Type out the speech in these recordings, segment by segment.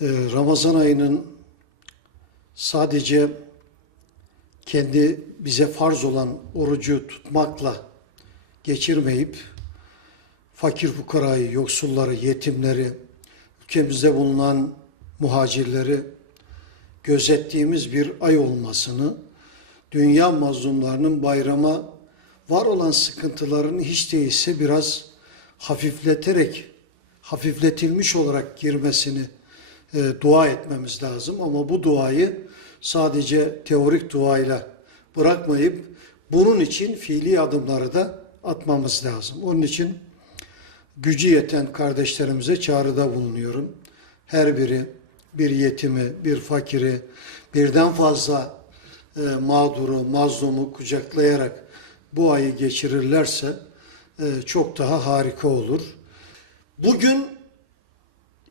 Ee, Ramazan ayının sadece kendi bize farz olan orucu tutmakla geçirmeyip fakir fukarayı, yoksulları, yetimleri, ülkemizde bulunan muhacirleri gözettiğimiz bir ay olmasını, dünya mazlumlarının bayrama var olan sıkıntılarını hiç değilse biraz hafifleterek, hafifletilmiş olarak girmesini e, dua etmemiz lazım. Ama bu duayı sadece teorik duayla bırakmayıp bunun için fiili adımları da atmamız lazım. Onun için gücü yeten kardeşlerimize çağrıda bulunuyorum. Her biri bir yetimi, bir fakiri, birden fazla e, mağduru, mazlumu kucaklayarak bu ayı geçirirlerse e, çok daha harika olur. Bugün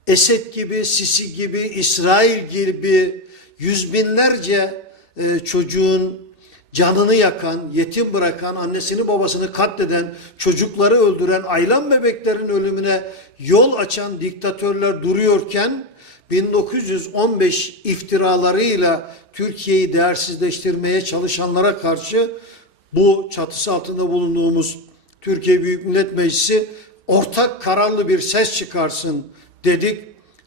Esed gibi, Sisi gibi, İsrail gibi yüz binlerce e, çocuğun canını yakan, yetim bırakan, annesini babasını katleden, çocukları öldüren, aylan bebeklerin ölümüne yol açan diktatörler duruyorken 1915 iftiralarıyla Türkiye'yi değersizleştirmeye çalışanlara karşı bu çatısı altında bulunduğumuz Türkiye Büyük Millet Meclisi ortak kararlı bir ses çıkarsın dedik.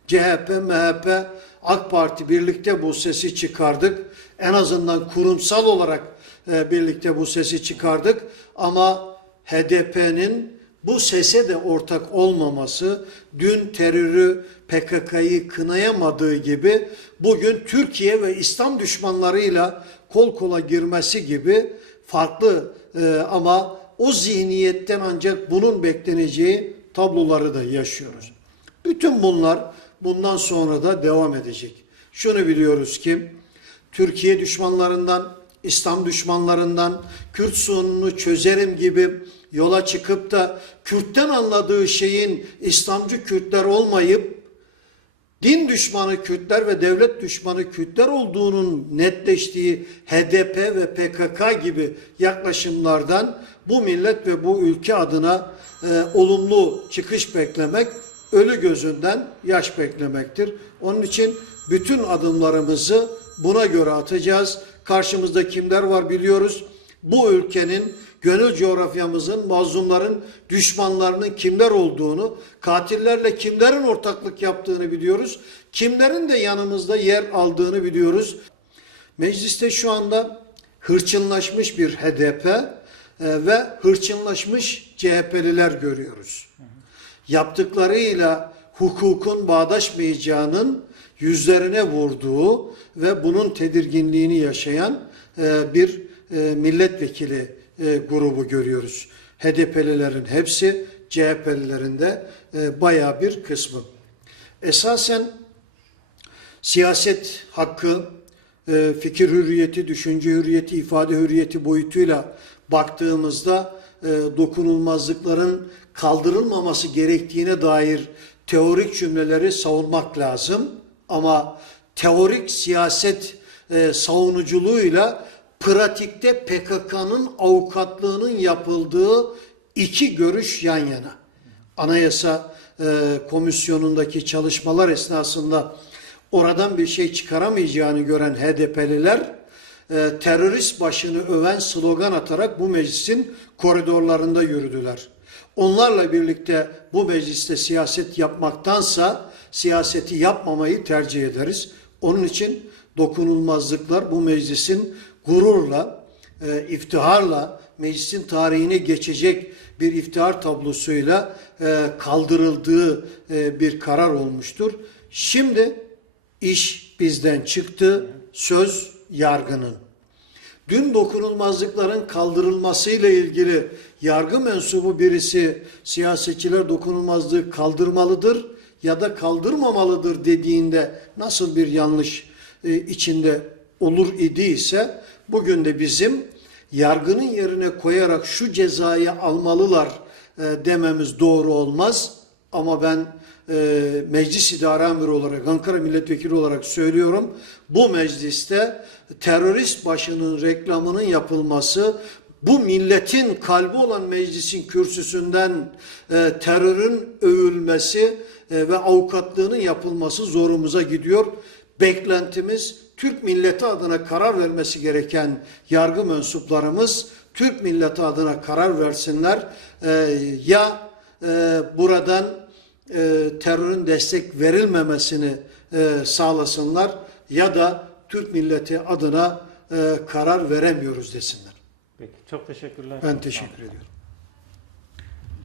CHP, MHP, AK Parti birlikte bu sesi çıkardık. En azından kurumsal olarak e, birlikte bu sesi çıkardık. Ama HDP'nin bu sese de ortak olmaması, dün terörü PKK'yı kınayamadığı gibi bugün Türkiye ve İslam düşmanlarıyla kol kola girmesi gibi farklı e, ama o zihniyetten ancak bunun bekleneceği tabloları da yaşıyoruz. Bütün bunlar bundan sonra da devam edecek. Şunu biliyoruz ki Türkiye düşmanlarından, İslam düşmanlarından Kürt sorununu çözerim gibi yola çıkıp da Kürt'ten anladığı şeyin İslamcı Kürtler olmayıp din düşmanı Kürtler ve devlet düşmanı Kürtler olduğunun netleştiği HDP ve PKK gibi yaklaşımlardan bu millet ve bu ülke adına e, olumlu çıkış beklemek ölü gözünden yaş beklemektir. Onun için bütün adımlarımızı buna göre atacağız. Karşımızda kimler var biliyoruz. Bu ülkenin gönül coğrafyamızın, mazlumların, düşmanlarının kimler olduğunu, katillerle kimlerin ortaklık yaptığını biliyoruz. Kimlerin de yanımızda yer aldığını biliyoruz. Mecliste şu anda hırçınlaşmış bir HDP e, ve hırçınlaşmış CHP'liler görüyoruz. Yaptıklarıyla hukukun bağdaşmayacağının yüzlerine vurduğu ve bunun tedirginliğini yaşayan e, bir e, milletvekili e, grubu görüyoruz. HDP'lilerin hepsi, CHP'lilerin de baya bir kısmı. Esasen siyaset hakkı, fikir hürriyeti, düşünce hürriyeti, ifade hürriyeti boyutuyla baktığımızda dokunulmazlıkların kaldırılmaması gerektiğine dair teorik cümleleri savunmak lazım. Ama teorik siyaset e, savunuculuğuyla pratikte PKK'nın avukatlığının yapıldığı iki görüş yan yana. Anayasa e, Komisyonu'ndaki çalışmalar esnasında oradan bir şey çıkaramayacağını gören HDP'liler e, terörist başını öven slogan atarak bu meclisin koridorlarında yürüdüler. Onlarla birlikte bu mecliste siyaset yapmaktansa siyaseti yapmamayı tercih ederiz. Onun için dokunulmazlıklar bu meclisin gururla, e, iftiharla, meclisin tarihine geçecek bir iftihar tablosuyla e, kaldırıldığı bir karar olmuştur. Şimdi iş bizden çıktı, söz yargının. Dün dokunulmazlıkların kaldırılmasıyla ilgili yargı mensubu birisi siyasetçiler dokunulmazlığı kaldırmalıdır ya da kaldırmamalıdır dediğinde nasıl bir yanlış e, içinde olur idiyse bugün de bizim yargının yerine koyarak şu cezayı almalılar e, dememiz doğru olmaz. Ama ben e, meclis idare amiri olarak, Ankara milletvekili olarak söylüyorum. Bu mecliste terörist başının reklamının yapılması, bu milletin kalbi olan meclisin kürsüsünden e, terörün övülmesi e, ve avukatlığının yapılması zorumuza gidiyor. Beklentimiz Türk milleti adına karar vermesi gereken yargı mensuplarımız Türk milleti adına karar versinler. E, ya e, buradan e, terörün destek verilmemesini e, sağlasınlar ya da Türk milleti adına e, karar veremiyoruz desinler. Peki çok teşekkürler. Ben teşekkür ediyorum.